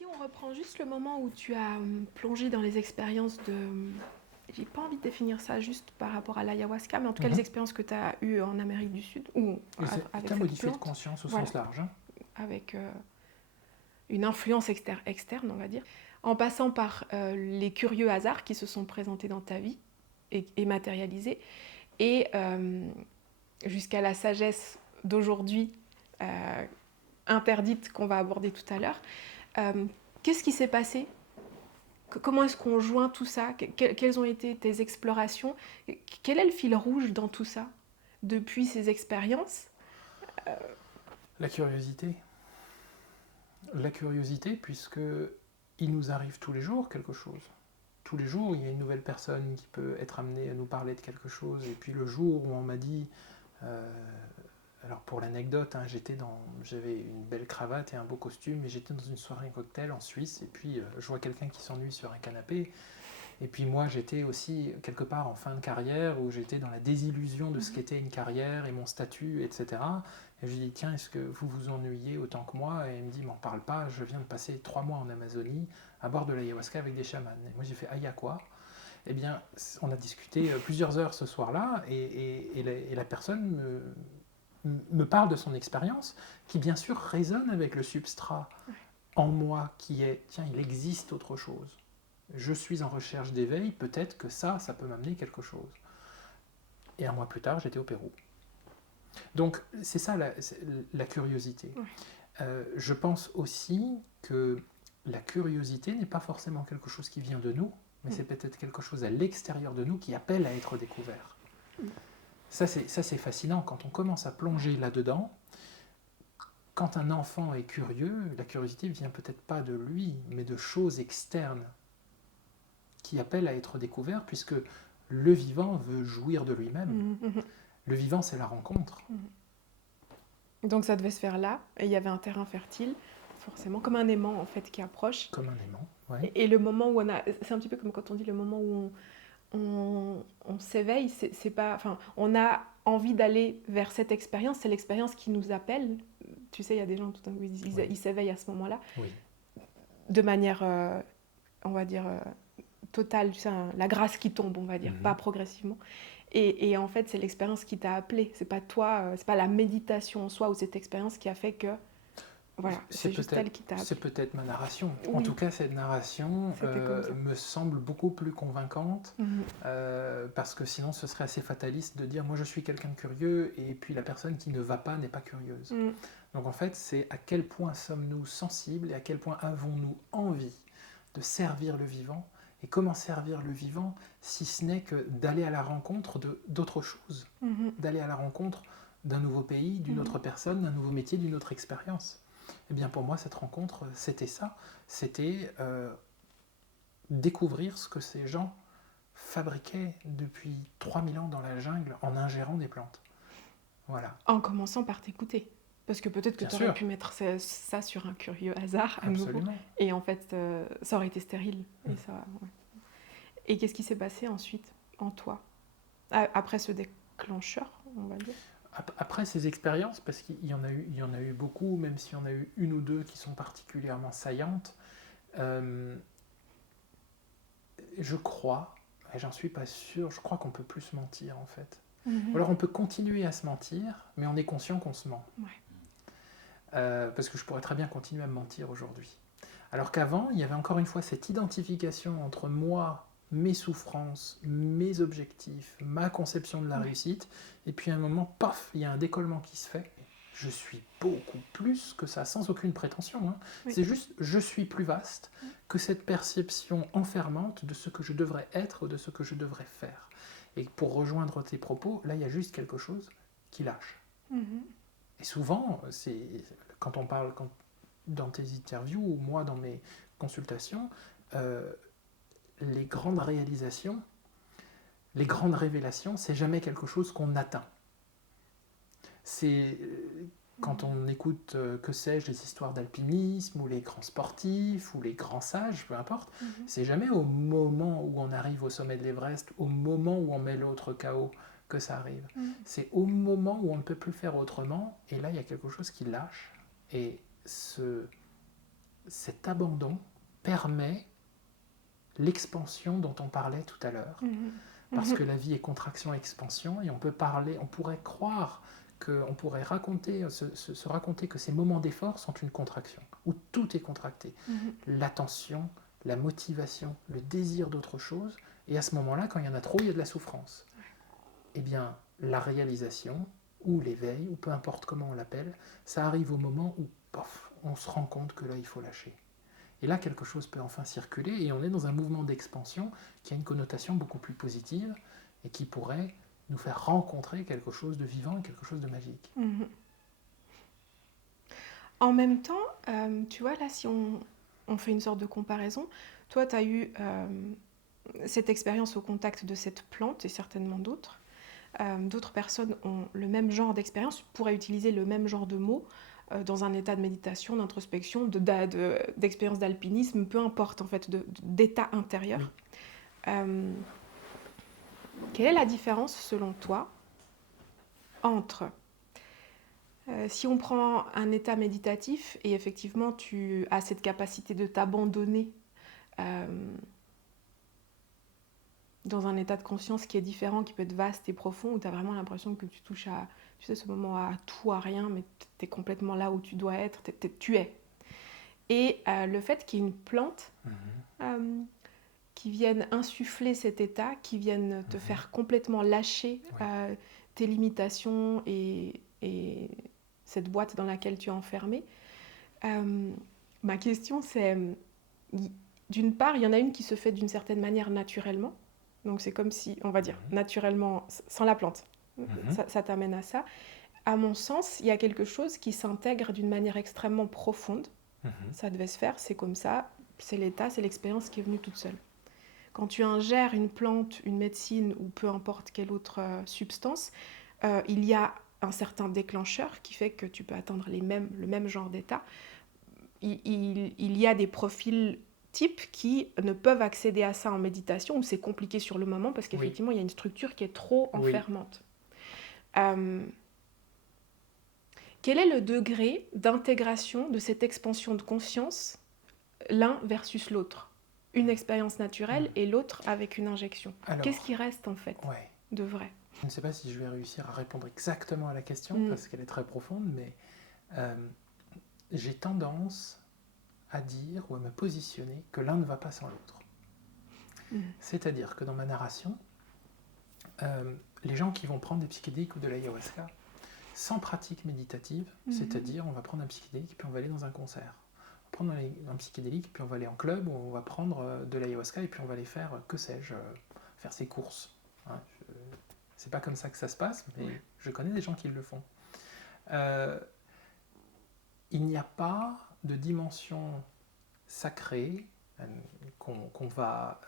Si on reprend juste le moment où tu as plongé dans les expériences de... J'ai pas envie de définir ça juste par rapport à l'ayahuasca, mais en tout cas les Mhm. expériences que tu as eues en Amérique du Sud, ou avec État cette modifié de plante, conscience au voilà, sens large. Hein. avec une influence externe, on va dire, en passant par les curieux hasards qui se sont présentés dans ta vie et matérialisés, et jusqu'à la sagesse d'aujourd'hui interdite qu'on va aborder tout à l'heure. Euh, Qu'est-ce qui s'est passé? Comment est-ce qu'on joint tout ça? Quelles ont été tes explorations? Quel est le fil rouge dans tout ça depuis ces expériences? La curiosité. La curiosité, puisque il nous arrive tous les jours quelque chose. Tous les jours, il y a une nouvelle personne qui peut être amenée à nous parler de quelque chose. Et puis le jour où on m'a dit, euh, alors pour l'anecdote, hein, j'avais une belle cravate et un beau costume, et j'étais dans une soirée cocktail en Suisse, et puis je vois quelqu'un qui s'ennuie sur un canapé. Et puis moi, j'étais aussi quelque part en fin de carrière, où j'étais dans la désillusion de ce qu'était une carrière et mon statut, etc. Et je lui dis, tiens, est-ce que vous vous ennuyez autant que moi? Et il me dit, m'en parle pas, je viens de passer 3 mois en Amazonie à bord de l'ayahuasca avec des chamans. Et moi, j'ai fait, ah, y a quoi? Eh bien, on a discuté plusieurs heures ce soir-là, et la personne me parle de son expérience, qui bien sûr résonne avec le substrat en moi, qui est, tiens, il existe autre chose. Je suis en recherche d'éveil, peut-être que ça peut m'amener quelque chose. Et un mois plus tard, j'étais au Pérou. Donc, c'est ça la curiosité. Ouais. Je pense aussi que la curiosité n'est pas forcément quelque chose qui vient de nous, mais c'est peut-être quelque chose à l'extérieur de nous qui appelle à être découvert. Ça, c'est fascinant. Quand on commence à plonger là-dedans, quand un enfant est curieux, la curiosité vient peut-être pas de lui, mais de choses externes qui appellent à être découvert, puisque le vivant veut jouir de lui-même. Le vivant, c'est la rencontre. Donc ça devait se faire là, et il y avait un terrain fertile, forcément, comme un aimant en fait qui approche. Comme un aimant, ouais. Et le moment où on a... C'est un petit peu comme quand on dit le moment où on s'éveille, c'est pas... Enfin, on a envie d'aller vers cette expérience, c'est l'expérience qui nous appelle. Tu sais, il y a des gens tout d'un coup, Oui. ils s'éveillent à ce moment-là, Oui. de manière, on va dire, totale, tu sais, la grâce qui tombe, on va dire, pas progressivement. Et en fait, c'est l'expérience qui t'a appelé. C'est pas toi, c'est pas la méditation en soi ou cette expérience qui a fait que, voilà, c'est juste elle qui t'a C'est appelé. peut-être ma narration. En tout Oui, cas, cette narration c'était comme ça. me semble beaucoup plus convaincante, parce que sinon ce serait assez fataliste de dire moi je suis quelqu'un de curieux et puis la personne qui ne va pas n'est pas curieuse. Donc en fait, c'est à quel point sommes-nous sensibles et à quel point avons-nous envie de servir le vivant, et comment servir le vivant si ce n'est que d'aller à la rencontre d'autres choses, d'aller à la rencontre d'un nouveau pays, d'une autre personne, d'un nouveau métier, d'une autre expérience. Eh bien pour moi, cette rencontre, c'était ça. C'était découvrir ce que ces gens fabriquaient depuis 3000 ans dans la jungle en ingérant des plantes. Voilà. En commençant par t'écouter. Parce que peut-être que Bien tu aurais sûr, pu mettre ça sur un curieux hasard à nouveau. absolument. Et en fait, ça aurait été stérile. Et, ça, ouais. Et qu'est-ce qui s'est passé ensuite en toi? Après ce déclencheur, on va dire. Après ces expériences, parce qu'il y en a eu beaucoup, même s'il y en a eu une ou deux qui sont particulièrement saillantes, je crois, et j'en suis pas sûr, je crois qu'on peut plus se mentir en fait. Ou alors on peut continuer à se mentir, mais on est conscient qu'on se ment. Ouais. Parce que je pourrais très bien continuer à me mentir aujourd'hui. Alors qu'avant, il y avait encore une fois cette identification entre moi, mes souffrances, mes objectifs, ma conception de la réussite, et puis à un moment, paf, il y a un décollement qui se fait. Je suis beaucoup plus que ça, sans aucune prétention. Hein. Oui. C'est juste, je suis plus vaste que cette perception enfermante de ce que je devrais être ou de ce que je devrais faire. Et pour rejoindre tes propos, là, il y a juste quelque chose qui lâche. Et souvent, quand on parle dans tes interviews ou moi dans mes consultations, les grandes réalisations, les grandes révélations, c'est jamais quelque chose qu'on atteint. C'est quand on écoute, que sais-je, les histoires d'alpinisme, ou les grands sportifs, ou les grands sages, peu importe, c'est jamais au moment où on arrive au sommet de l'Everest, au moment où on met l'autre KO, que ça arrive. C'est au moment où on ne peut plus faire autrement, et là, il y a quelque chose qui lâche, et cet abandon permet l'expansion dont on parlait tout à l'heure. Parce que la vie est contraction-expansion, et on pourrait croire on pourrait se raconter que ces moments d'effort sont une contraction, où tout est contracté. L'attention, la motivation, le désir d'autre chose, et à ce moment-là, quand il y en a trop, il y a de la souffrance. Eh bien, la réalisation, ou l'éveil, ou peu importe comment on l'appelle, ça arrive au moment où, pof, on se rend compte que là, il faut lâcher. Et là, quelque chose peut enfin circuler, et on est dans un mouvement d'expansion qui a une connotation beaucoup plus positive, et qui pourrait nous faire rencontrer quelque chose de vivant et quelque chose de magique. En même temps, tu vois, là, si on fait une sorte de comparaison, toi, tu as eu cette expérience au contact de cette plante et certainement d'autres. D'autres personnes ont le même genre d'expérience, pourraient utiliser le même genre de mots dans un état de méditation, d'introspection, d'expérience d'alpinisme, peu importe en fait, d'état intérieur. Quelle est la différence selon toi entre si on prend un état méditatif et effectivement tu as cette capacité de t'abandonner dans un état de conscience qui est différent, qui peut être vaste et profond, où tu as vraiment l'impression que tu touches à, tu sais, ce moment à tout, à rien, mais tu es complètement là où tu dois être, tu es. Et le fait qu'il y ait une plante qui vienne insuffler cet état, qui vienne te faire complètement lâcher tes limitations et cette boîte dans laquelle tu es enfermé. Ma question, c'est, d'une part, il y en a une qui se fait d'une certaine manière naturellement. Donc c'est comme si, on va dire, naturellement, sans la plante. Ça t'amène à ça. À mon sens, il y a quelque chose qui s'intègre d'une manière extrêmement profonde. Ça devait se faire, c'est comme ça, c'est l'état, c'est l'expérience qui est venue toute seule. Quand tu ingères une plante, une médecine ou peu importe quelle autre substance, il y a un certain déclencheur qui fait que tu peux atteindre le même genre d'état. Il y a des profils types qui ne peuvent accéder à ça en méditation, où c'est compliqué sur le moment parce qu'effectivement, il y a une structure qui est trop enfermante. Quel est le degré d'intégration de cette expansion de conscience, l'un versus l'autre ? Une expérience naturelle et l'autre avec une injection. Alors, qu'est-ce qui reste en fait de vrai ? Je ne sais pas si je vais réussir à répondre exactement à la question parce qu'elle est très profonde, mais j'ai tendance à dire ou à me positionner que l'un ne va pas sans l'autre. C'est-à-dire que dans ma narration, les gens qui vont prendre des psychédéliques ou de l'ayahuasca, sans pratique méditative, c'est-à-dire on va prendre un psychédélique puis on va aller dans un concert. On va prendre un psychédélique puis on va aller en club, ou on va prendre de l'ayahuasca et puis on va aller faire, que sais-je, faire ses courses. Hein, c'est pas comme ça que ça se passe, mais je connais des gens qui le font. Il n'y a pas de dimension sacrée qu'on va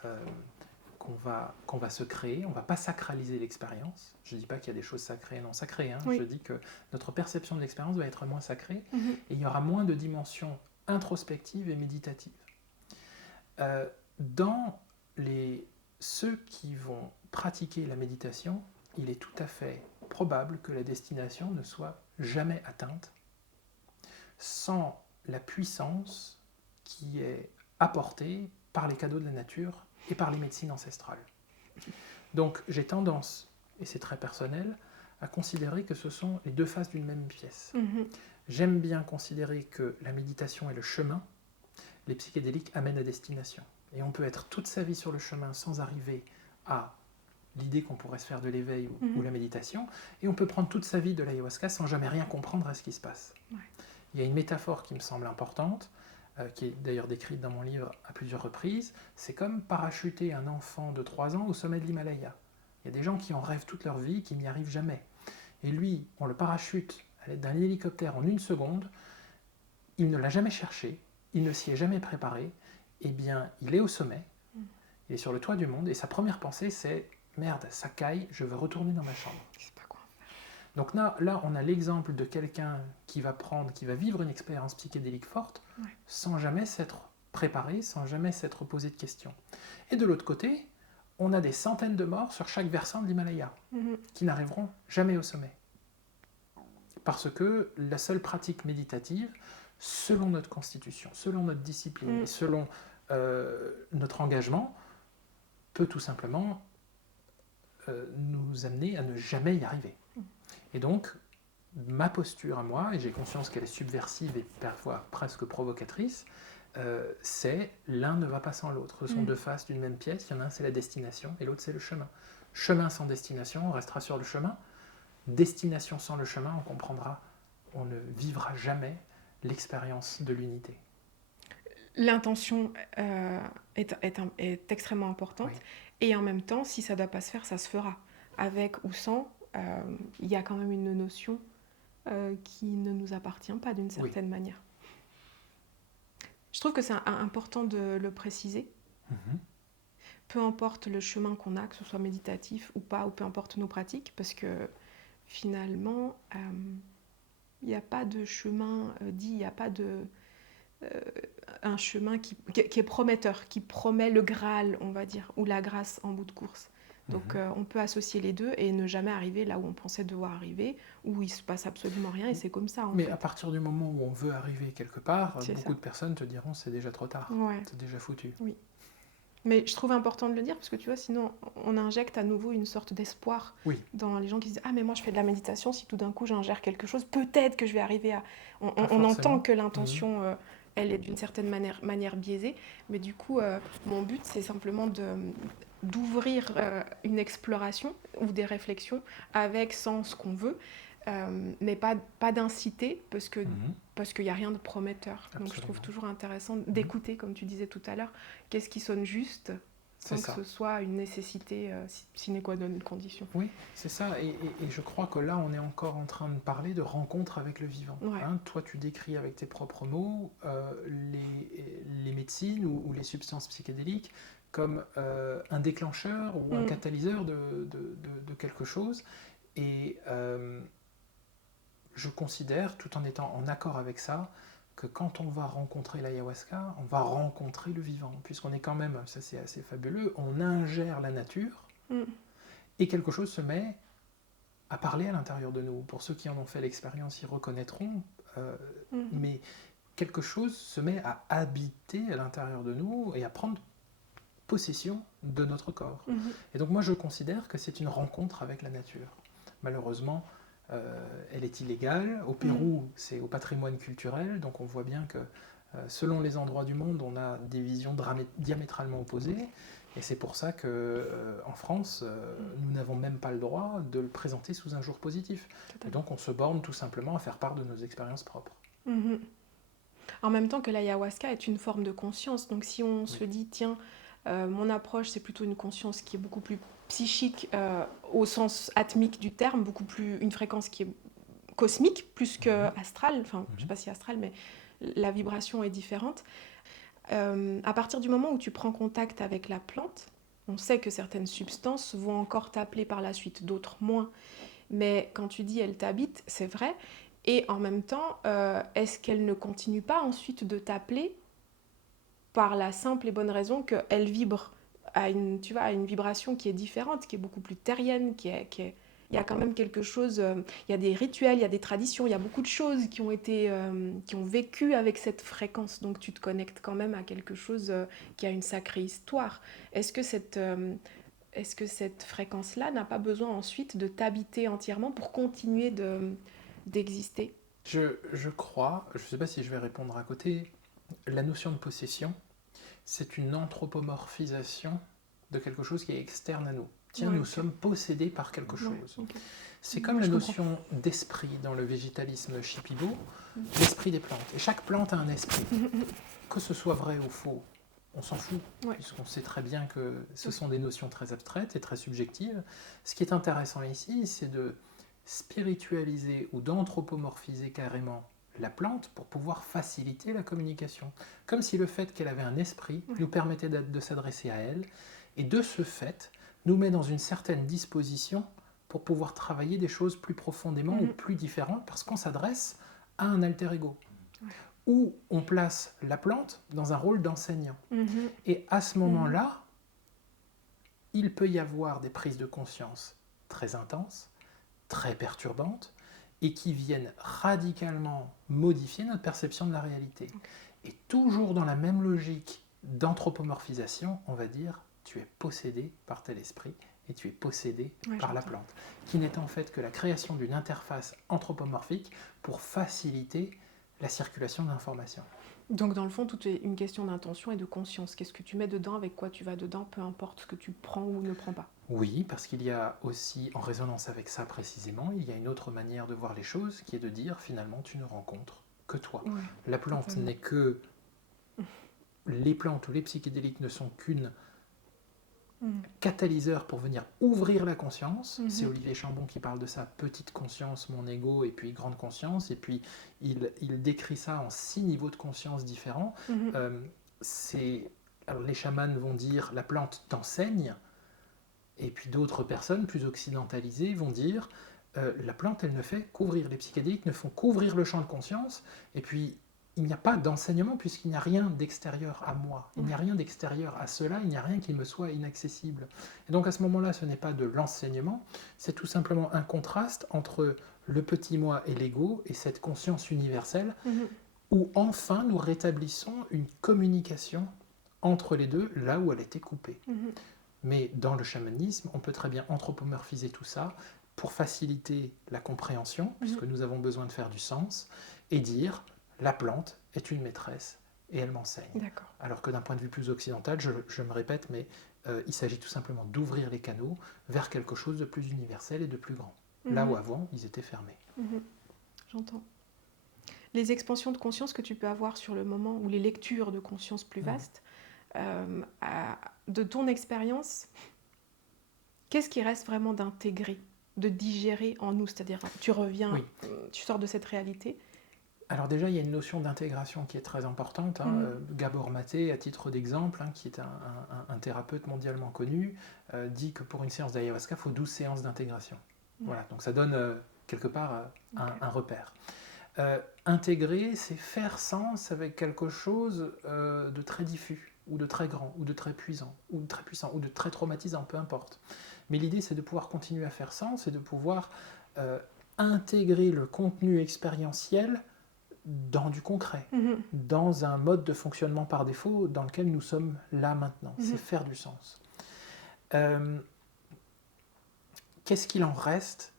se créer. On ne va pas sacraliser l'expérience. Je ne dis pas qu'il y a des choses sacrées et non sacrées. Je dis que notre perception de l'expérience va être moins sacrée et il y aura moins de dimensions introspectives et méditatives. Dans ceux qui vont pratiquer la méditation, il est tout à fait probable que la destination ne soit jamais atteinte sans la puissance qui est apportée par les cadeaux de la nature et par les médecines ancestrales. Donc j'ai tendance, et c'est très personnel, à considérer que ce sont les deux faces d'une même pièce. J'aime bien considérer que la méditation est le chemin, les psychédéliques amènent à destination. Et on peut être toute sa vie sur le chemin sans arriver à l'idée qu'on pourrait se faire de l'éveil ou la méditation, et on peut prendre toute sa vie de l'ayahuasca sans jamais rien comprendre à ce qui se passe. Il y a une métaphore qui me semble importante, qui est d'ailleurs décrite dans mon livre à plusieurs reprises. C'est comme parachuter un enfant de 3 ans au sommet de l'Himalaya. Il y a des gens qui en rêvent toute leur vie, qui n'y arrivent jamais. Et lui, on le parachute à l'aide d'un hélicoptère en 1 seconde, il ne l'a jamais cherché, il ne s'y est jamais préparé, eh bien, il est au sommet, il est sur le toit du monde, et sa première pensée, c'est « Merde, ça caille, je veux retourner dans ma chambre ». Donc là, on a l'exemple de quelqu'un qui va vivre une expérience psychédélique forte, sans jamais s'être préparé, sans jamais s'être posé de questions. Et de l'autre côté, on a des centaines de morts sur chaque versant de l'Himalaya, qui n'arriveront jamais au sommet. Parce que la seule pratique méditative selon notre constitution, selon notre discipline, selon notre engagement, peut tout simplement nous amener à ne jamais y arriver. Et donc, ma posture à moi, et j'ai conscience qu'elle est subversive et parfois presque provocatrice, c'est l'un ne va pas sans l'autre. Ce sont deux faces d'une même pièce, il y en a un c'est la destination et l'autre c'est le chemin. Chemin sans destination, on restera sur le chemin. Destination sans le chemin, on comprendra, on ne vivra jamais l'expérience de l'unité. L'intention est extrêmement importante, oui. Et en même temps, si ça ne doit pas se faire, ça se fera. Avec ou sans, il y a quand même une notion qui ne nous appartient pas d'une certaine manière. Je trouve que c'est important de le préciser. Peu importe le chemin qu'on a, que ce soit méditatif ou pas, ou peu importe nos pratiques, parce que finalement, il n'y a pas de chemin dit, il n'y a pas un chemin qui est prometteur, qui promet le Graal, on va dire, ou la grâce en bout de course. Donc on peut associer les deux et ne jamais arriver là où on pensait devoir arriver, où il ne se passe absolument rien, et c'est comme ça. Mais à partir du moment où on veut arriver quelque part, beaucoup de personnes te diront c'est déjà trop tard, c'est déjà foutu. Oui. Mais je trouve important de le dire, parce que tu vois, sinon on injecte à nouveau une sorte d'espoir dans les gens qui disent « Ah, mais moi je fais de la méditation, si tout d'un coup j'ingère quelque chose, peut-être que je vais arriver à... » On entend que l'intention, elle est d'une certaine manière biaisée, mais du coup, mon but, c'est simplement d'ouvrir une exploration ou des réflexions avec, sans ce qu'on veut, mais pas d'inciter, parce qu'il n'y a rien de prometteur. Absolument. Donc je trouve toujours intéressant d'écouter, comme tu disais tout à l'heure, qu'est-ce qui sonne juste, sans que ce soit une nécessité sine qua non, une condition. Oui, c'est ça, et je crois que là on est encore en train de parler de rencontre avec le vivant. Toi tu décris avec tes propres mots les médecines ou les substances psychédéliques comme un déclencheur ou un catalyseur de quelque chose, et je considère, tout en étant en accord avec ça, que quand on va rencontrer l'ayahuasca, on va rencontrer le vivant, puisqu'on est quand même, ça c'est assez fabuleux, on ingère la nature, et quelque chose se met à parler à l'intérieur de nous. Pour ceux qui en ont fait l'expérience, ils reconnaîtront, mais quelque chose se met à habiter à l'intérieur de nous et à prendre possession de notre corps. Et donc moi je considère que c'est une rencontre avec la nature. Malheureusement, elle est illégale. Au Pérou, c'est au patrimoine culturel, donc on voit bien que selon les endroits du monde, on a des visions diamétralement opposées, et c'est pour ça qu'en France, nous n'avons même pas le droit de le présenter sous un jour positif. Et donc on se borne tout simplement à faire part de nos expériences propres. En même temps que l'ayahuasca est une forme de conscience, donc si on se dit, tiens, mon approche, c'est plutôt une conscience qui est beaucoup plus psychique au sens atmique du terme, beaucoup plus une fréquence qui est cosmique plus que astrale, enfin je sais pas si astrale, mais la vibration est différente. À partir du moment où tu prends contact avec la plante, on sait que certaines substances vont encore t'appeler par la suite, d'autres moins, mais quand tu dis elle t'habite, c'est vrai, et en même temps, est-ce qu'elle ne continue pas ensuite de t'appeler par la simple et bonne raison qu'elle vibre à une vibration qui est différente, qui est beaucoup plus terrienne, il y a quand même quelque chose, il y a des rituels, il y a des traditions, il y a beaucoup de choses qui ont vécu avec cette fréquence, donc tu te connectes quand même à quelque chose qui a une sacrée histoire. Est-ce que cette fréquence-là n'a pas besoin ensuite de t'habiter entièrement pour continuer d'exister ? Je crois, je ne sais pas si je vais répondre à côté, la notion de possession, c'est une anthropomorphisation de quelque chose qui est externe à nous. Tiens, nous sommes possédés par quelque chose. C'est comme la notion d'esprit dans le végétalisme Shipibo, l'esprit des plantes. Et chaque plante a un esprit. Que ce soit vrai ou faux, on s'en fout, puisqu'on sait très bien que ce sont des notions très abstraites et très subjectives. Ce qui est intéressant ici, c'est de spiritualiser ou d'anthropomorphiser carrément la plante pour pouvoir faciliter la communication. Comme si le fait qu'elle avait un esprit nous permettait de s'adresser à elle, et de ce fait nous met dans une certaine disposition pour pouvoir travailler des choses plus profondément ou plus différentes, parce qu'on s'adresse à un alter ego. Où on place la plante dans un rôle d'enseignant. Et à ce moment-là, il peut y avoir des prises de conscience très intenses, très perturbantes, et qui viennent radicalement modifier notre perception de la réalité. Et toujours dans la même logique d'anthropomorphisation, on va dire, tu es possédé par tel esprit et tu es possédé par la plante, qui n'est en fait que la création d'une interface anthropomorphique pour faciliter la circulation d'informations. Donc dans le fond, tout est une question d'intention et de conscience. Qu'est-ce que tu mets dedans, avec quoi tu vas dedans, peu importe ce que tu prends ou ne prends pas. Oui, parce qu'il y a aussi, en résonance avec ça précisément, il y a une autre manière de voir les choses qui est de dire finalement tu ne rencontres que toi. Ouais, La plante totalement. n'est que... Les plantes ou les psychédéliques ne sont qu'une catalyseur pour venir ouvrir la conscience. C'est Olivier Chambon qui parle de ça, petite conscience, mon ego, et puis grande conscience, et puis il décrit ça en 6 niveaux de conscience différents. Alors les chamans vont dire la plante t'enseigne, et puis d'autres personnes plus occidentalisées vont dire la plante elle ne fait qu'ouvrir, les psychédéliques ne font qu'ouvrir le champ de conscience, et puis il n'y a pas d'enseignement puisqu'il n'y a rien d'extérieur à moi, il n'y a rien d'extérieur à cela, il n'y a rien qui me soit inaccessible. Et donc à ce moment-là, ce n'est pas de l'enseignement, c'est tout simplement un contraste entre le petit moi et l'ego et cette conscience universelle où enfin nous rétablissons une communication entre les deux là où elle était coupée. Mais dans le chamanisme, on peut très bien anthropomorphiser tout ça pour faciliter la compréhension, puisque nous avons besoin de faire du sens, et dire la plante est une maîtresse et elle m'enseigne. D'accord. Alors que d'un point de vue plus occidental, je me répète, mais il s'agit tout simplement d'ouvrir les canaux vers quelque chose de plus universel et de plus grand. Là où avant, ils étaient fermés. J'entends. Les expansions de conscience que tu peux avoir sur le moment, ou les lectures de conscience plus vastes, de ton expérience, qu'est-ce qui reste vraiment d'intégrer, de digérer en nous? C'est-à-dire, tu reviens, tu sors de cette réalité. Alors déjà, il y a une notion d'intégration qui est très importante. Gabor Maté, à titre d'exemple, qui est un thérapeute mondialement connu, dit que pour une séance d'ayahuasca, il faut 12 séances d'intégration. Voilà, donc ça donne quelque part un repère. Intégrer, c'est faire sens avec quelque chose de très diffus, ou de très grand, ou de très puissant, ou de très traumatisant, peu importe. Mais l'idée, c'est de pouvoir continuer à faire sens et de pouvoir intégrer le contenu expérientiel dans du concret, dans un mode de fonctionnement par défaut dans lequel nous sommes là maintenant. C'est faire du sens. Qu'est-ce qu'il en reste?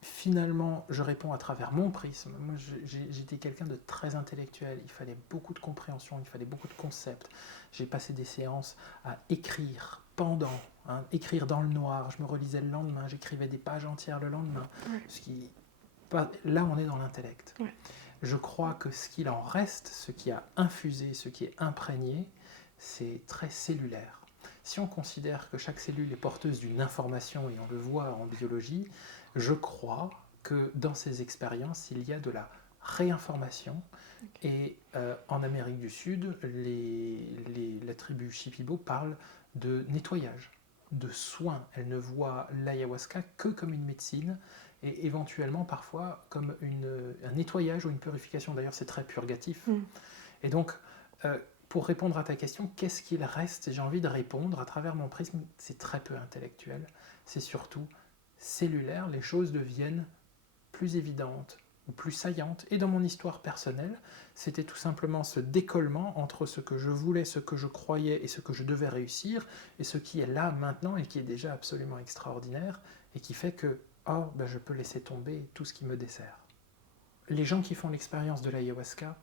Finalement, je réponds à travers mon prisme. Moi, j'étais quelqu'un de très intellectuel. Il fallait beaucoup de compréhension, il fallait beaucoup de concepts. J'ai passé des séances à écrire pendant, écrire dans le noir. Je me relisais le lendemain, j'écrivais des pages entières le lendemain. Là, on est dans l'intellect. Je crois que ce qu'il en reste, ce qui a infusé, ce qui est imprégné, c'est très cellulaire. Si on considère que chaque cellule est porteuse d'une information, et on le voit en biologie, je crois que dans ces expériences, il y a de la réinformation. Et en Amérique du Sud, la tribu Shipibo parle de nettoyage, de soins. Elle ne voit l'ayahuasca que comme une médecine, et éventuellement parfois comme un nettoyage ou une purification. D'ailleurs, c'est très purgatif. Et donc, pour répondre à ta question, qu'est-ce qu'il reste? J'ai envie de répondre à travers mon prisme, c'est très peu intellectuel, c'est surtout cellulaire. Les choses deviennent plus évidentes ou plus saillantes. Et dans mon histoire personnelle, c'était tout simplement ce décollement entre ce que je voulais, ce que je croyais et ce que je devais réussir, et ce qui est là maintenant et qui est déjà absolument extraordinaire, et qui fait que je peux laisser tomber tout ce qui me dessert. Les gens qui font l'expérience de l'ayahuasca,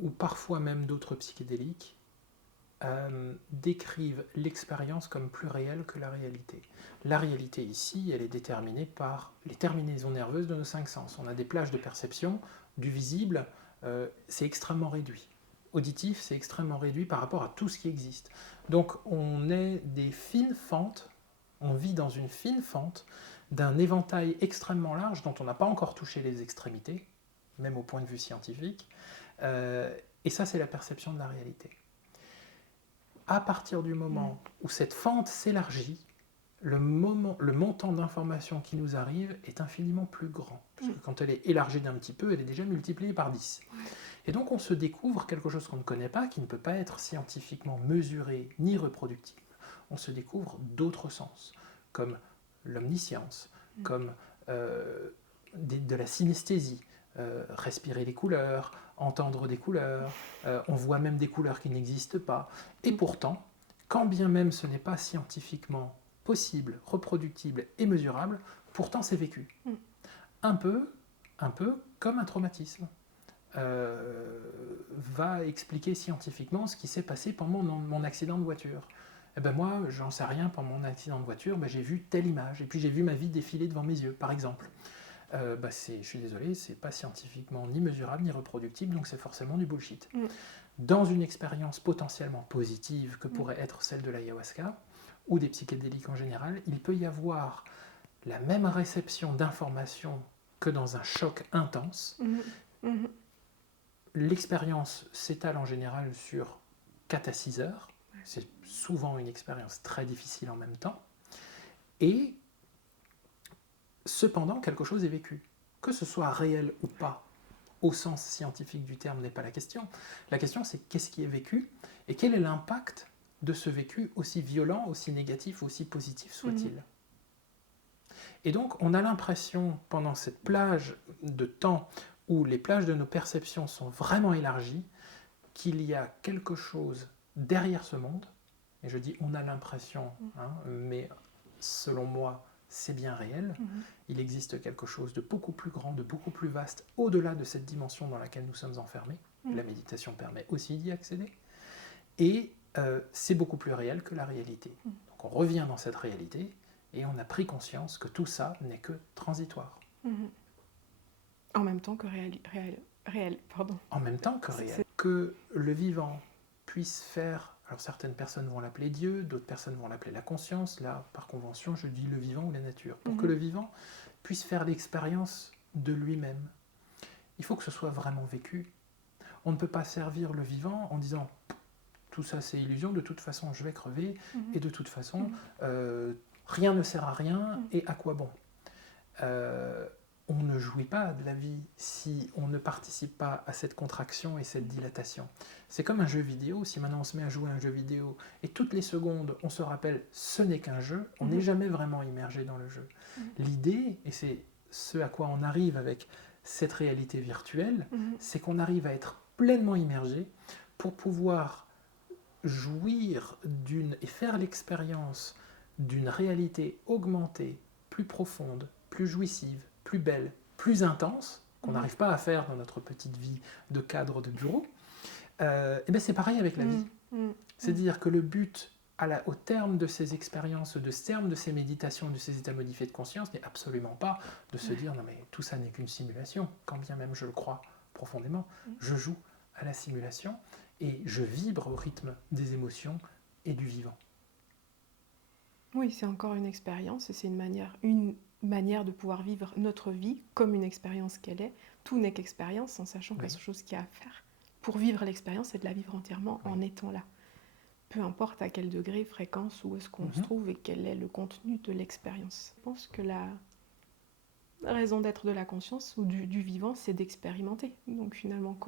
ou parfois même d'autres psychédéliques, décrivent l'expérience comme plus réelle que la réalité. La réalité ici, elle est déterminée par les terminaisons nerveuses de nos 5 sens. On a des plages de perception, du visible, c'est extrêmement réduit. Auditif, c'est extrêmement réduit par rapport à tout ce qui existe. Donc on est des fines fentes, on vit dans une fine fente d'un éventail extrêmement large dont on n'a pas encore touché les extrémités, même au point de vue scientifique, et ça c'est la perception de la réalité. À partir du moment où cette fente s'élargit, le montant d'informations qui nous arrive est infiniment plus grand. Parce que quand elle est élargie d'un petit peu, elle est déjà multipliée par 10. Et donc on se découvre quelque chose qu'on ne connaît pas, qui ne peut pas être scientifiquement mesuré ni reproductible. On se découvre d'autres sens, comme l'omniscience, comme de la synesthésie, respirer les couleurs, entendre des couleurs, on voit même des couleurs qui n'existent pas. Et pourtant, quand bien même ce n'est pas scientifiquement possible, reproductible et mesurable, pourtant c'est vécu. Un peu comme un traumatisme. Va expliquer scientifiquement ce qui s'est passé pendant mon accident de voiture. Eh ben moi, j'en sais rien, pendant mon accident de voiture, j'ai vu telle image, et puis j'ai vu ma vie défiler devant mes yeux, par exemple. Je suis désolé, c'est pas scientifiquement ni mesurable ni reproductible, donc c'est forcément du bullshit. Dans une expérience potentiellement positive que pourrait être celle de l'ayahuasca, ou des psychédéliques en général, il peut y avoir la même réception d'informations que dans un choc intense. L'expérience s'étale en général sur 4 à 6 heures. C'est souvent une expérience très difficile en même temps. Et cependant, quelque chose est vécu. Que ce soit réel ou pas, au sens scientifique du terme, n'est pas la question. La question, c'est qu'est-ce qui est vécu et quel est l'impact de ce vécu, aussi violent, aussi négatif, aussi positif soit-il. Et donc, on a l'impression, pendant cette plage de temps où les plages de nos perceptions sont vraiment élargies, qu'il y a quelque chose derrière ce monde. Et je dis on a l'impression, mais selon moi, c'est bien réel. Il existe quelque chose de beaucoup plus grand, de beaucoup plus vaste, au-delà de cette dimension dans laquelle nous sommes enfermés. La méditation permet aussi d'y accéder. Et c'est beaucoup plus réel que la réalité. Donc on revient dans cette réalité et on a pris conscience que tout ça n'est que transitoire. En même temps que réel. En même temps que réel. Que le vivant puisse faire, alors certaines personnes vont l'appeler Dieu, d'autres personnes vont l'appeler la conscience, là par convention je dis le vivant ou la nature. Pour que le vivant puisse faire l'expérience de lui-même, il faut que ce soit vraiment vécu. On ne peut pas servir le vivant en disant tout ça c'est illusion, de toute façon je vais crever, et de toute façon rien ne sert à rien, et à quoi bon on ne jouit pas de la vie si on ne participe pas à cette contraction et cette dilatation. C'est comme un jeu vidéo, si maintenant on se met à jouer à un jeu vidéo et toutes les secondes on se rappelle ce n'est qu'un jeu, on n'est jamais vraiment immergé dans le jeu. L'idée, et c'est ce à quoi on arrive avec cette réalité virtuelle, c'est qu'on arrive à être pleinement immergé pour pouvoir jouir et faire l'expérience d'une réalité augmentée, plus profonde, plus jouissive, plus belle, plus intense, qu'on n'arrive pas à faire dans notre petite vie de cadre de bureau, et bien c'est pareil avec la vie. C'est-à-dire que le but, au terme de ces expériences, de ces méditations, de ces états modifiés de conscience, n'est absolument pas de se dire non mais tout ça n'est qu'une simulation, quand bien même je le crois profondément, je joue à la simulation et je vibre au rythme des émotions et du vivant. Oui, c'est encore une expérience et c'est une manière de pouvoir vivre notre vie comme une expérience qu'elle est. Tout n'est qu'expérience, en sachant qu'il y a quelque chose qu'il y a à faire. Pour vivre l'expérience, c'est de la vivre entièrement en étant là. Peu importe à quel degré, fréquence, où est-ce qu'on se trouve et quel est le contenu de l'expérience. Je pense que la raison d'être de la conscience ou du vivant, c'est d'expérimenter. Donc finalement,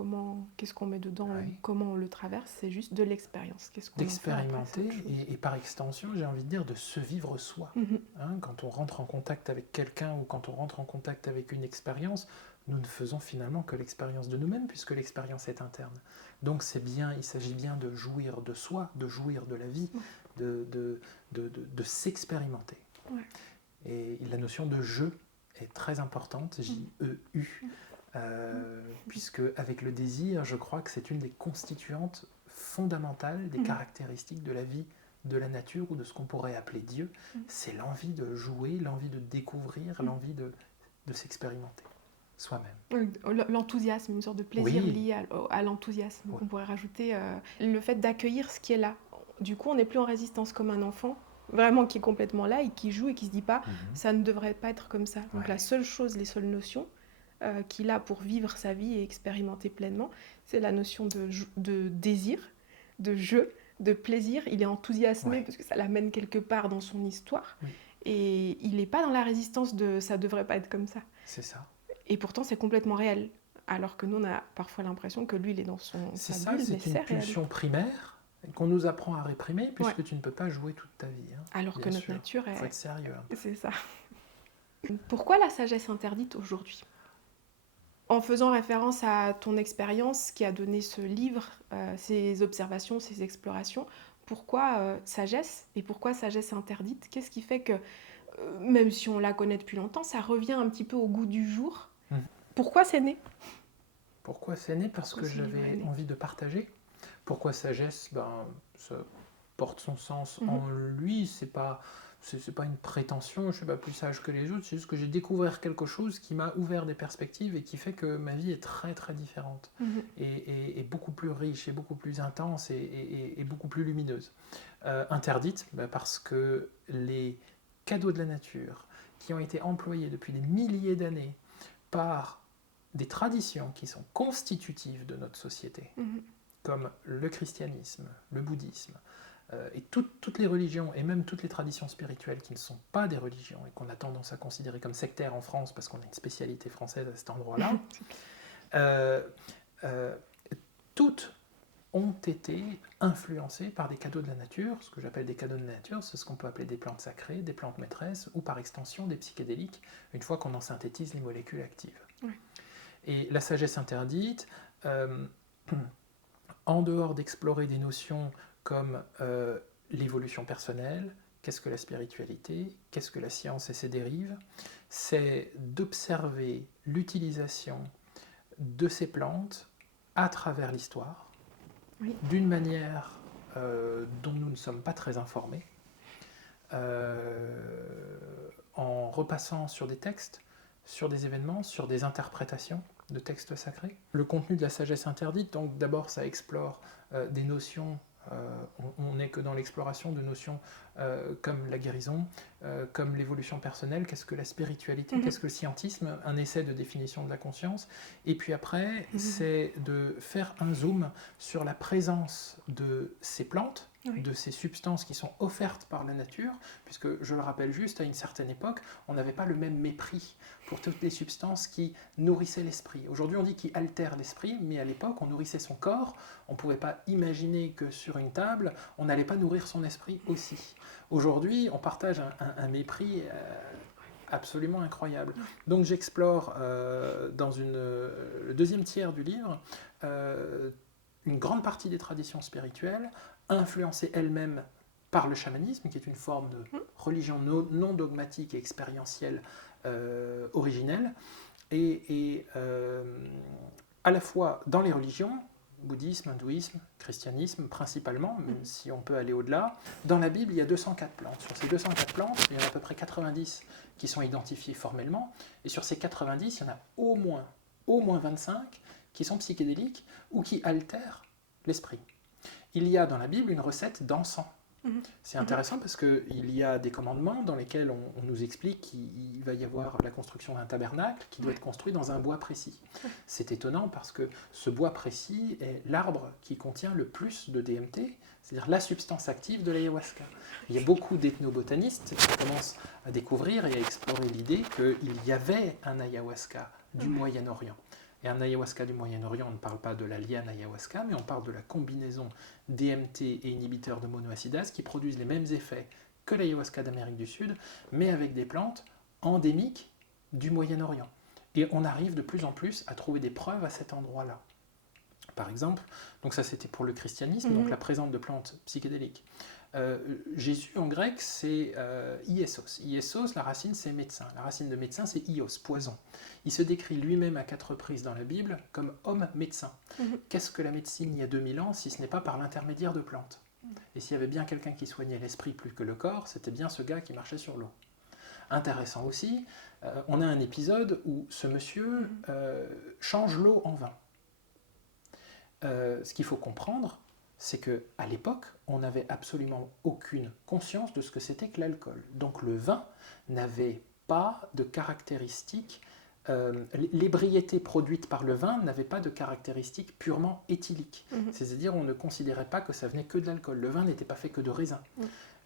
qu'est-ce qu'on met dedans, comment on le traverse, c'est juste de l'expérience. D'expérimenter et par extension, j'ai envie de dire, de se vivre soi. Quand on rentre en contact avec quelqu'un ou quand on rentre en contact avec une expérience, nous ne faisons finalement que l'expérience de nous-mêmes puisque l'expérience est interne. Donc il s'agit bien de jouir de soi, de jouir de la vie, de s'expérimenter. Et la notion de jeu est très importante, J-E-U, puisque avec le désir, je crois que c'est une des constituantes fondamentales des caractéristiques de la vie, de la nature ou de ce qu'on pourrait appeler Dieu. C'est l'envie de jouer, l'envie de découvrir, l'envie de s'expérimenter soi-même. L'enthousiasme, une sorte de plaisir lié à l'enthousiasme. On pourrait rajouter le fait d'accueillir ce qui est là. Du coup, on n'est plus en résistance comme un enfant, vraiment qui est complètement là et qui joue et qui se dit pas ça ne devrait pas être comme ça. Donc la seule chose, les seules notions qu'il a pour vivre sa vie et expérimenter pleinement, c'est la notion de désir, de jeu, de plaisir. Il est enthousiasmé parce que ça l'amène quelque part dans son histoire et il n'est pas dans la résistance de ça devrait pas être comme ça. C'est ça. Et pourtant c'est complètement réel, alors que nous on a parfois l'impression que lui il est dans sa bulle, c'est une pulsion primaire qu'on nous apprend à réprimer puisque tu ne peux pas jouer toute ta vie. Alors que notre nature est... Il faut être sérieux. C'est ça. Pourquoi la sagesse interdite aujourd'hui? En faisant référence à ton expérience qui a donné ce livre, ces observations, ces explorations, pourquoi sagesse et pourquoi sagesse interdite? Qu'est-ce qui fait que, même si on la connaît depuis longtemps, ça revient un petit peu au goût du jour? Pourquoi c'est né? Pourquoi c'est né? Parce Pourquoi que ce livre est j'avais né? envie de partager. Pourquoi sagesse? Ça porte son sens en lui, c'est pas une prétention, je ne suis pas plus sage que les autres, c'est juste que j'ai découvert quelque chose qui m'a ouvert des perspectives et qui fait que ma vie est très très différente et beaucoup plus riche et beaucoup plus intense et beaucoup plus lumineuse. Interdite, parce que les cadeaux de la nature qui ont été employés depuis des milliers d'années par des traditions qui sont constitutives de notre société, comme le christianisme, le bouddhisme, et toutes les religions, et même toutes les traditions spirituelles qui ne sont pas des religions, et qu'on a tendance à considérer comme sectaires en France, parce qu'on a une spécialité française à cet endroit-là, toutes ont été influencées par des cadeaux de la nature. Ce que j'appelle des cadeaux de la nature, c'est ce qu'on peut appeler des plantes sacrées, des plantes maîtresses, ou par extension des psychédéliques, une fois qu'on en synthétise les molécules actives. Oui. Et la sagesse interdite, en dehors d'explorer des notions comme l'évolution personnelle, qu'est-ce que la spiritualité, qu'est-ce que la science et ses dérives, c'est d'observer l'utilisation de ces plantes à travers l'histoire, d'une manière dont nous ne sommes pas très informés, en repassant sur des textes, sur des événements, sur des interprétations de textes sacrés. Le contenu de la sagesse interdite, donc d'abord ça explore des notions, on n'est que dans l'exploration de notions comme la guérison, comme l'évolution personnelle, qu'est-ce que la spiritualité, qu'est-ce que le scientisme, un essai de définition de la conscience, et puis après c'est de faire un zoom sur la présence de ces plantes, de ces substances qui sont offertes par la nature, puisque je le rappelle juste, à une certaine époque, on n'avait pas le même mépris pour toutes les substances qui nourrissaient l'esprit. Aujourd'hui, on dit qu'ils altèrent l'esprit, mais à l'époque, on nourrissait son corps. On ne pouvait pas imaginer que sur une table, on n'allait pas nourrir son esprit aussi. Aujourd'hui, on partage un mépris absolument incroyable. Donc j'explore dans le deuxième tiers du livre une grande partie des traditions spirituelles, influencées elles-mêmes par le chamanisme, qui est une forme de religion non dogmatique et expérientielle originelle, et à la fois dans les religions, bouddhisme, hindouisme, christianisme principalement, même si on peut aller au-delà. Dans la Bible, il y a 204 plantes. Sur ces 204 plantes, il y en a à peu près 90 qui sont identifiées formellement, et sur ces 90, il y en a au moins 25 qui sont psychédéliques ou qui altèrent l'esprit. Il y a dans la Bible une recette d'encens. C'est intéressant parce qu'il y a des commandements dans lesquels on nous explique qu'il va y avoir la construction d'un tabernacle qui doit être construit dans un bois précis. C'est étonnant parce que ce bois précis est l'arbre qui contient le plus de DMT, c'est-à-dire la substance active de l'ayahuasca. Il y a beaucoup d'ethnobotanistes qui commencent à découvrir et à explorer l'idée qu'il y avait un ayahuasca du Moyen-Orient. Et un ayahuasca du Moyen-Orient, on ne parle pas de la liane ayahuasca, mais on parle de la combinaison DMT et inhibiteurs de monoacidase qui produisent les mêmes effets que l'ayahuasca d'Amérique du Sud, mais avec des plantes endémiques du Moyen-Orient. Et on arrive de plus en plus à trouver des preuves à cet endroit-là. Par exemple, donc ça c'était pour le christianisme, donc la présence de plantes psychédéliques. Jésus en grec c'est Iessos. Iessos, la racine c'est médecin. La racine de médecin c'est ios, poison. Il se décrit lui-même à 4 reprises dans la Bible comme homme médecin. Qu'est-ce que la médecine il y a 2000 ans si ce n'est pas par l'intermédiaire de plantes? Et s'il y avait bien quelqu'un qui soignait l'esprit plus que le corps, c'était bien ce gars qui marchait sur l'eau. Intéressant aussi, on a un épisode où ce monsieur change l'eau en vin. Ce qu'il faut comprendre, c'est qu'à l'époque, on n'avait absolument aucune conscience de ce que c'était que l'alcool. Donc le vin n'avait pas de caractéristiques, l'ébriété produite par le vin n'avait pas de caractéristiques purement éthyliques. C'est-à-dire on ne considérait pas que ça venait que de l'alcool. Le vin n'était pas fait que de raisin.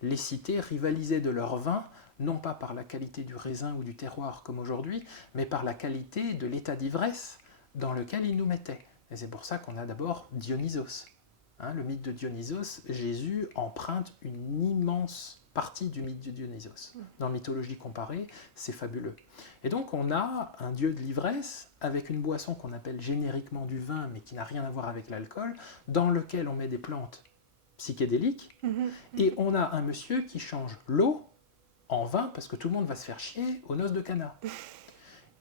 Les cités rivalisaient de leur vin, non pas par la qualité du raisin ou du terroir comme aujourd'hui, mais par la qualité de l'état d'ivresse dans lequel ils nous mettaient. Et c'est pour ça qu'on a d'abord Dionysos. Hein, le mythe de Dionysos, Jésus emprunte une immense partie du mythe de Dionysos. Dans la mythologie comparée, c'est fabuleux. Et donc on a un dieu de l'ivresse avec une boisson qu'on appelle génériquement du vin, mais qui n'a rien à voir avec l'alcool, dans lequel on met des plantes psychédéliques, et on a un monsieur qui change l'eau en vin, parce que tout le monde va se faire chier aux noces de Cana.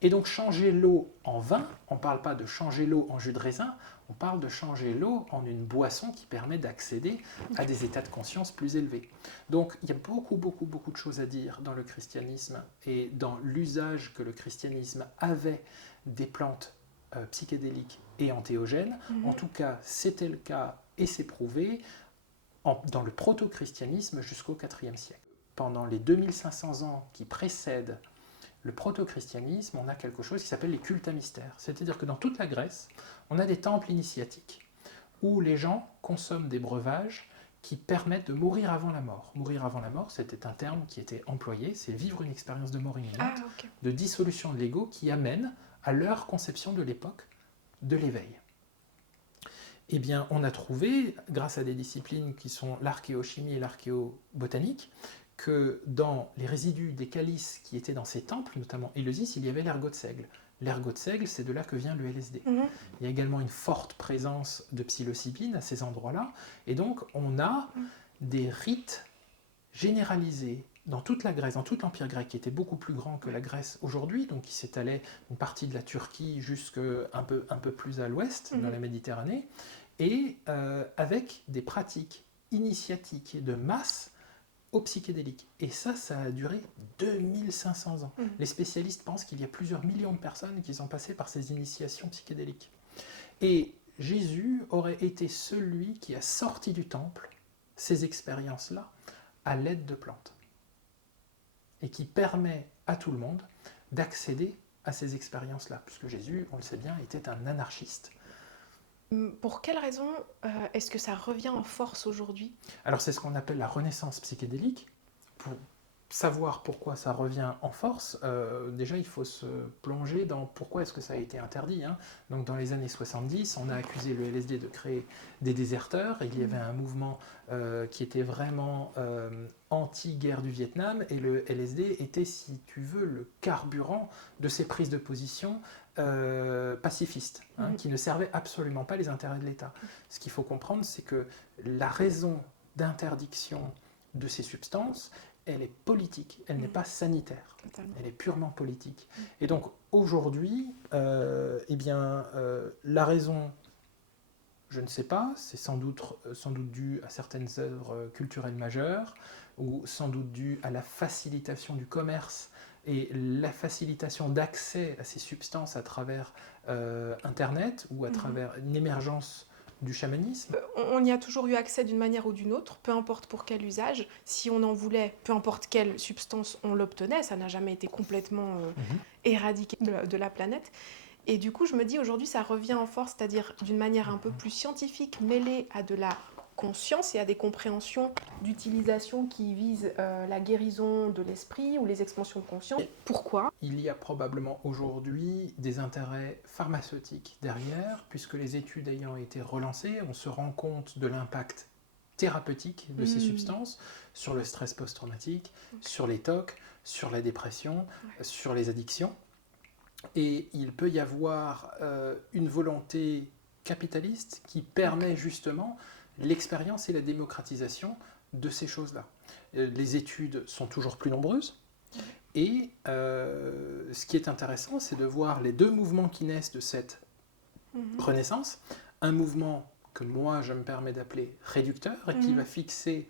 Et donc changer l'eau en vin, on ne parle pas de changer l'eau en jus de raisin, on parle de changer l'eau en une boisson qui permet d'accéder à des états de conscience plus élevés. Donc il y a beaucoup de choses à dire dans le christianisme et dans l'usage que le christianisme avait des plantes psychédéliques et antéogènes. En tout cas, c'était le cas et c'est prouvé dans le proto-christianisme jusqu'au IVe siècle. Pendant les 2500 ans qui précèdent le proto-christianisme, on a quelque chose qui s'appelle les cultes à mystère. C'est-à-dire que dans toute la Grèce, on a des temples initiatiques où les gens consomment des breuvages qui permettent de mourir avant la mort. Mourir avant la mort, c'était un terme qui était employé, c'est vivre une expérience de mort imminente, de dissolution de l'ego qui amène à leur conception de l'époque de l'éveil. Eh bien, on a trouvé, grâce à des disciplines qui sont l'archéochimie et l'archéobotanique, que dans les résidus des calices qui étaient dans ces temples, notamment Éleusis, il y avait l'ergot de seigle. L'ergot de seigle, c'est de là que vient le LSD. Il y a également une forte présence de psilocybine à ces endroits-là, et donc on a des rites généralisés dans toute la Grèce, dans tout l'Empire grec, qui était beaucoup plus grand que la Grèce aujourd'hui, donc qui s'étalait une partie de la Turquie jusqu'à un peu plus à l'ouest, dans la Méditerranée, et avec des pratiques initiatiques de masse aux psychédéliques. Et ça a duré 2500 ans. Les spécialistes pensent qu'il y a plusieurs millions de personnes qui sont passées par ces initiations psychédéliques. Et Jésus aurait été celui qui a sorti du temple ces expériences-là à l'aide de plantes. Et qui permet à tout le monde d'accéder à ces expériences-là. Puisque Jésus, on le sait bien, était un anarchiste. Pour quelle raison est-ce que ça revient en force aujourd'hui ? Alors c'est ce qu'on appelle la renaissance psychédélique. Pour savoir pourquoi ça revient en force, déjà il faut se plonger dans pourquoi est-ce que ça a été interdit. Donc dans les années 70, on a accusé le LSD de créer des déserteurs. Il y avait un mouvement qui était vraiment anti-guerre du Vietnam, et le LSD était, si tu veux, le carburant de ces prises de position pacifistes, qui ne servaient absolument pas les intérêts de l'État. Ce qu'il faut comprendre, c'est que la raison d'interdiction de ces substances, elle est politique, elle n'est pas sanitaire. Totalement. Elle est purement politique. Et donc aujourd'hui, la raison, je ne sais pas, c'est sans doute dû à certaines œuvres culturelles majeures, ou sans doute dû à la facilitation du commerce et la facilitation d'accès à ces substances à travers Internet ou à travers une émergence du chamanisme. On y a toujours eu accès d'une manière ou d'une autre, peu importe pour quel usage. Si on en voulait, peu importe quelle substance, on l'obtenait. Ça n'a jamais été complètement éradiqué de la planète. Et du coup, je me dis, aujourd'hui, ça revient en force, c'est-à-dire d'une manière un peu plus scientifique, mêlée à de la conscience et à des compréhensions d'utilisation qui visent la guérison de l'esprit ou les expansions de conscience. Pourquoi ? Il y a probablement aujourd'hui des intérêts pharmaceutiques derrière, puisque les études ayant été relancées, on se rend compte de l'impact thérapeutique de ces substances sur le stress post-traumatique, sur les TOC, sur la dépression, sur les addictions. Et il peut y avoir une volonté capitaliste qui permet justement l'expérience et la démocratisation de ces choses-là. Les études sont toujours plus nombreuses, et ce qui est intéressant, c'est de voir les deux mouvements qui naissent de cette renaissance. Un mouvement que moi je me permets d'appeler réducteur, et qui va fixer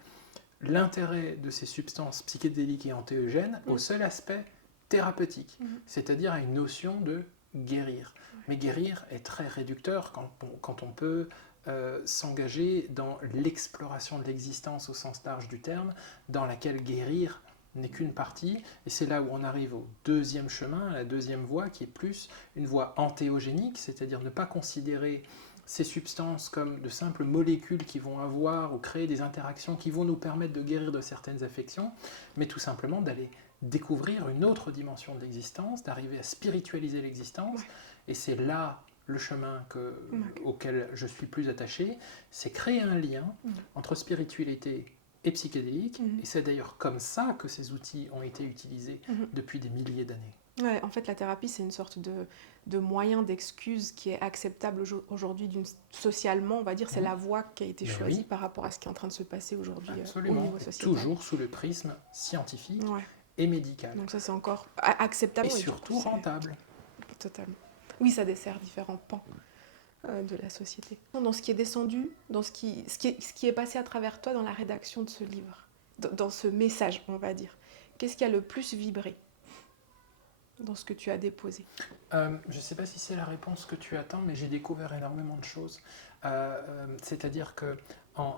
l'intérêt de ces substances psychédéliques et antéogènes au seul aspect thérapeutique, c'est-à-dire à une notion de guérir. Mais guérir est très réducteur quand on peut s'engager dans l'exploration de l'existence au sens large du terme, dans laquelle guérir n'est qu'une partie, et c'est là où on arrive au deuxième chemin, la deuxième voie, qui est plus une voie antéogénique, c'est-à-dire ne pas considérer ces substances comme de simples molécules qui vont avoir ou créer des interactions qui vont nous permettre de guérir de certaines affections, mais tout simplement d'aller découvrir une autre dimension de l'existence, d'arriver à spiritualiser l'existence, et c'est là le chemin Ok. auquel je suis plus attaché, c'est créer un lien entre spiritualité et psychédélique, Mhm. et c'est d'ailleurs comme ça que ces outils ont été utilisés Mhm. depuis des milliers d'années. Ouais, en fait, la thérapie, c'est une sorte de moyen d'excuse qui est acceptable aujourd'hui socialement, on va dire. C'est la voie qui a été Ben choisie oui. par rapport à ce qui est en train de se passer aujourd'hui au Absolument, niveau et sociétal. toujours sous le prisme scientifique Ouais. et médical, Donc ça, c'est encore acceptable. et Et du surtout coup, c'est rentable. totalement. Oui, ça dessert différents pans de la société. Dans ce qui est descendu, dans ce qui est passé à travers toi dans la rédaction de ce livre, dans ce message, on va dire, qu'est-ce qui a le plus vibré dans ce que tu as déposé? Je ne sais pas si c'est la réponse que tu attends, mais j'ai découvert énormément de choses. C'est-à-dire que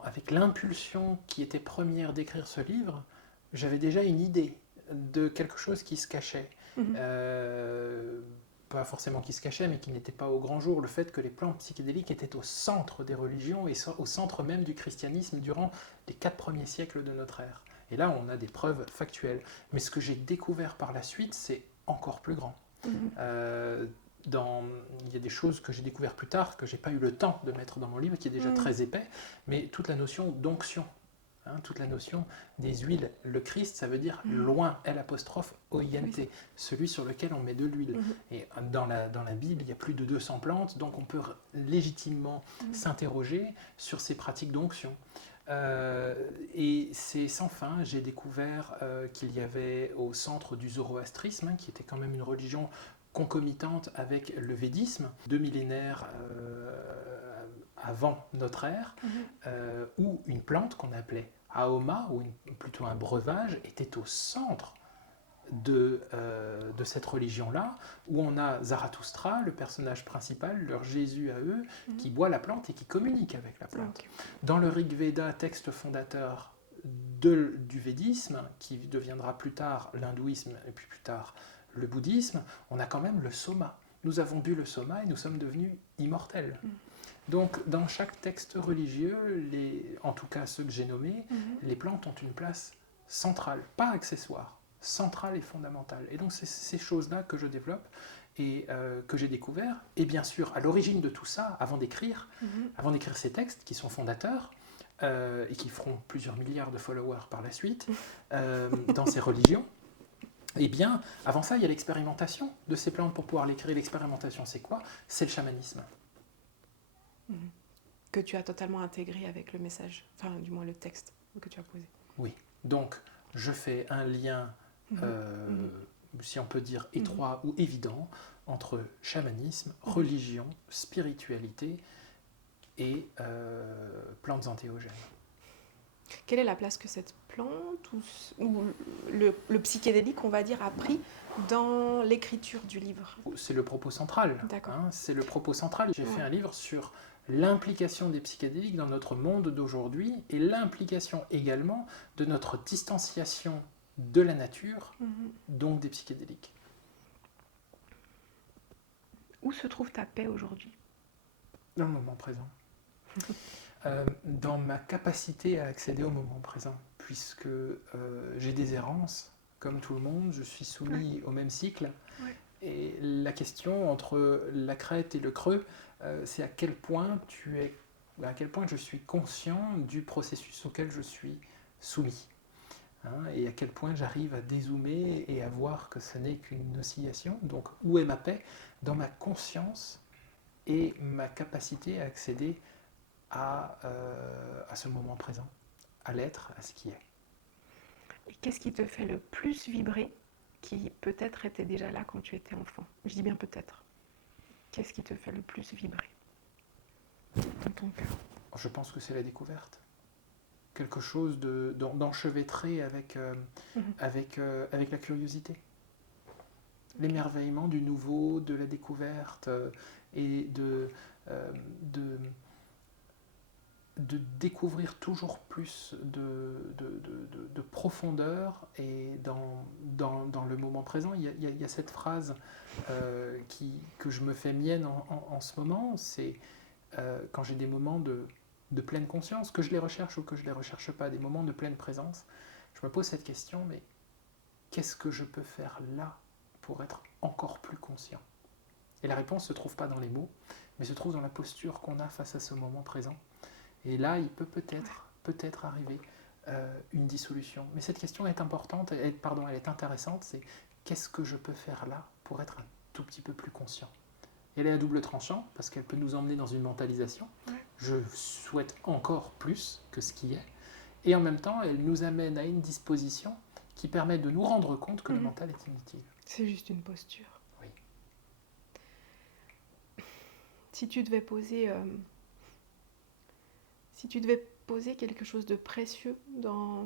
avec l'impulsion qui était première d'écrire ce livre, j'avais déjà une idée de quelque chose qui se cachait. Mhm. Pas forcément qui se cachait, mais qui n'était pas au grand jour, le fait que les plantes psychédéliques étaient au centre des religions et au centre même du christianisme durant les 4 premiers siècles de notre ère. Et là, on a des preuves factuelles. Mais ce que j'ai découvert par la suite, c'est encore plus grand. Mhm. Il y a des choses que j'ai découvertes plus tard, que j'ai pas eu le temps de mettre dans mon livre, qui est déjà très épais, mais toute la notion d'onction, toute la notion des huiles. Le Christ, ça veut dire loin, L''OINT, Oui. celui sur lequel on met de l'huile. Et dans la Bible, il y a plus de 200 plantes, donc on peut légitimement s'interroger sur ces pratiques d'onction. Et c'est sans fin. J'ai découvert qu'il y avait au centre du zoroastrisme, qui était quand même une religion concomitante avec le védisme, 2 millénaires avant notre ère, où une plante qu'on appelait Aoma, ou plutôt un breuvage, était au centre de cette religion-là, où on a Zarathustra, le personnage principal, leur Jésus à eux, qui boit la plante et qui communique avec la plante. Okay. Dans le Rig Veda, texte fondateur du védisme, qui deviendra plus tard l'hindouisme et puis plus tard le bouddhisme, on a quand même le soma. Nous avons bu le soma et nous sommes devenus immortels. Donc, dans chaque texte religieux, en tout cas ceux que j'ai nommés, les plantes ont une place centrale, pas accessoire, centrale et fondamentale. Et donc, c'est ces choses-là que je développe et que j'ai découvert. Et bien sûr, à l'origine de tout ça, avant d'écrire ces textes qui sont fondateurs, et qui feront plusieurs milliards de followers par la suite, dans ces religions, eh bien, avant ça, il y a l'expérimentation de ces plantes pour pouvoir l'écrire. L'expérimentation, c'est quoi? C'est le chamanisme. Que tu as totalement intégré avec le message, enfin du moins le texte que tu as posé. Oui, donc je fais un lien, si on peut dire étroit ou évident, entre chamanisme, religion, spiritualité et plantes antéogènes. Quelle est la place que cette plante ou le psychédélique, on va dire, a pris dans l'écriture du livre? C'est le propos central. C'est le propos central. J'ai fait un livre sur l'implication des psychédéliques dans notre monde d'aujourd'hui et l'implication également de notre distanciation de la nature, donc des psychédéliques. Où se trouve ta paix aujourd'hui? Dans le moment présent. Dans ma capacité à accéder au moment présent, puisque j'ai des errances, comme tout le monde, je suis soumis au même cycle. Et la question entre la crête et le creux, c'est à quel point je suis conscient du processus auquel je suis soumis. Et à quel point j'arrive à dézoomer et à voir que ce n'est qu'une oscillation. Donc, où est ma paix? Dans ma conscience et ma capacité à accéder à ce moment présent, à l'être, à ce qui est. Et qu'est-ce qui te fait le plus vibrer, qui peut-être était déjà là quand tu étais enfant? Je dis bien peut-être. Qu'est-ce qui te fait le plus vibrer dans ton cœur? Je pense que c'est la découverte. Quelque chose d'enchevêtré avec la curiosité. L'émerveillement du nouveau, de la découverte et de découvrir toujours plus de profondeur et dans le moment présent. Il y a cette phrase que je me fais mienne en ce moment, c'est quand j'ai des moments de pleine conscience, que je les recherche ou que je ne les recherche pas, des moments de pleine présence, je me pose cette question, mais qu'est-ce que je peux faire là pour être encore plus conscient? Et la réponse ne se trouve pas dans les mots, mais se trouve dans la posture qu'on a face à ce moment présent. Et là, il peut peut-être arriver une dissolution. Mais cette question est importante, elle est intéressante, c'est qu'est-ce que je peux faire là pour être un tout petit peu plus conscient? Elle est à double tranchant, parce qu'elle peut nous emmener dans une mentalisation. Je souhaite encore plus que ce qui est. Et en même temps, elle nous amène à une disposition qui permet de nous rendre compte que le mental est inutile. C'est juste une posture. Oui. Si tu devais poser quelque chose de précieux dans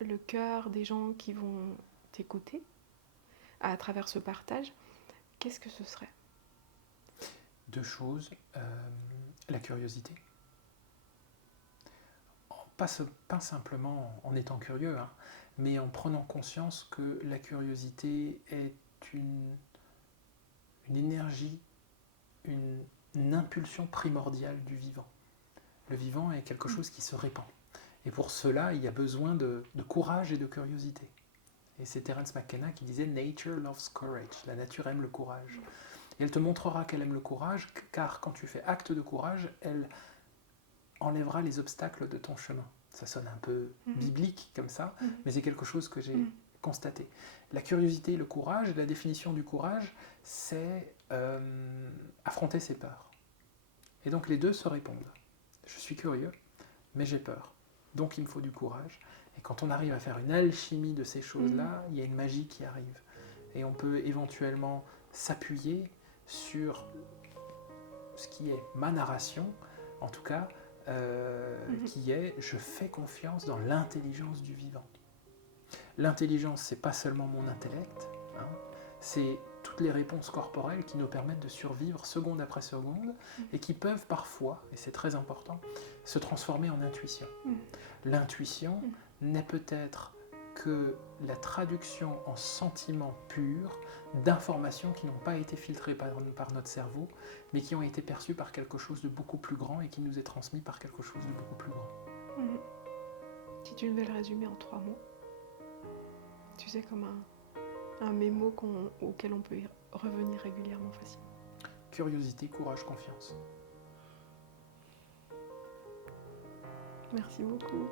le cœur des gens qui vont t'écouter à travers ce partage, qu'est-ce que ce serait? 2 choses. La curiosité. Pas simplement en étant curieux, hein, mais en prenant conscience que la curiosité est une énergie, une impulsion primordiale du vivant. Le vivant est quelque chose qui se répand. Et pour cela, il y a besoin de courage et de curiosité. Et c'est Terence McKenna qui disait « Nature loves courage », la nature aime le courage. Et elle te montrera qu'elle aime le courage, car quand tu fais acte de courage, elle enlèvera les obstacles de ton chemin. Ça sonne un peu biblique comme ça, mais c'est quelque chose que j'ai constaté. La curiosité et le courage, la définition du courage, c'est affronter ses peurs. Et donc les deux se répondent. Je suis curieux, mais j'ai peur. Donc il me faut du courage. Et quand on arrive à faire une alchimie de ces choses-là, il y a une magie qui arrive. Et on peut éventuellement s'appuyer sur ce qui est ma narration, en tout cas, qui est « je fais confiance dans l'intelligence du vivant ». L'intelligence, c'est pas seulement mon intellect, hein, c'est toutes les réponses corporelles qui nous permettent de survivre seconde après seconde et qui peuvent parfois, et c'est très important, se transformer en intuition. L'intuition n'est peut-être que la traduction en sentiments purs d'informations qui n'ont pas été filtrées par notre cerveau, mais qui ont été perçues par quelque chose de beaucoup plus grand et qui nous est transmis par quelque chose de beaucoup plus grand. Si tu devais le résumer en 3 mots, tu sais, comme un mémo auquel on peut revenir régulièrement facilement. Curiosité, courage, confiance. Merci beaucoup.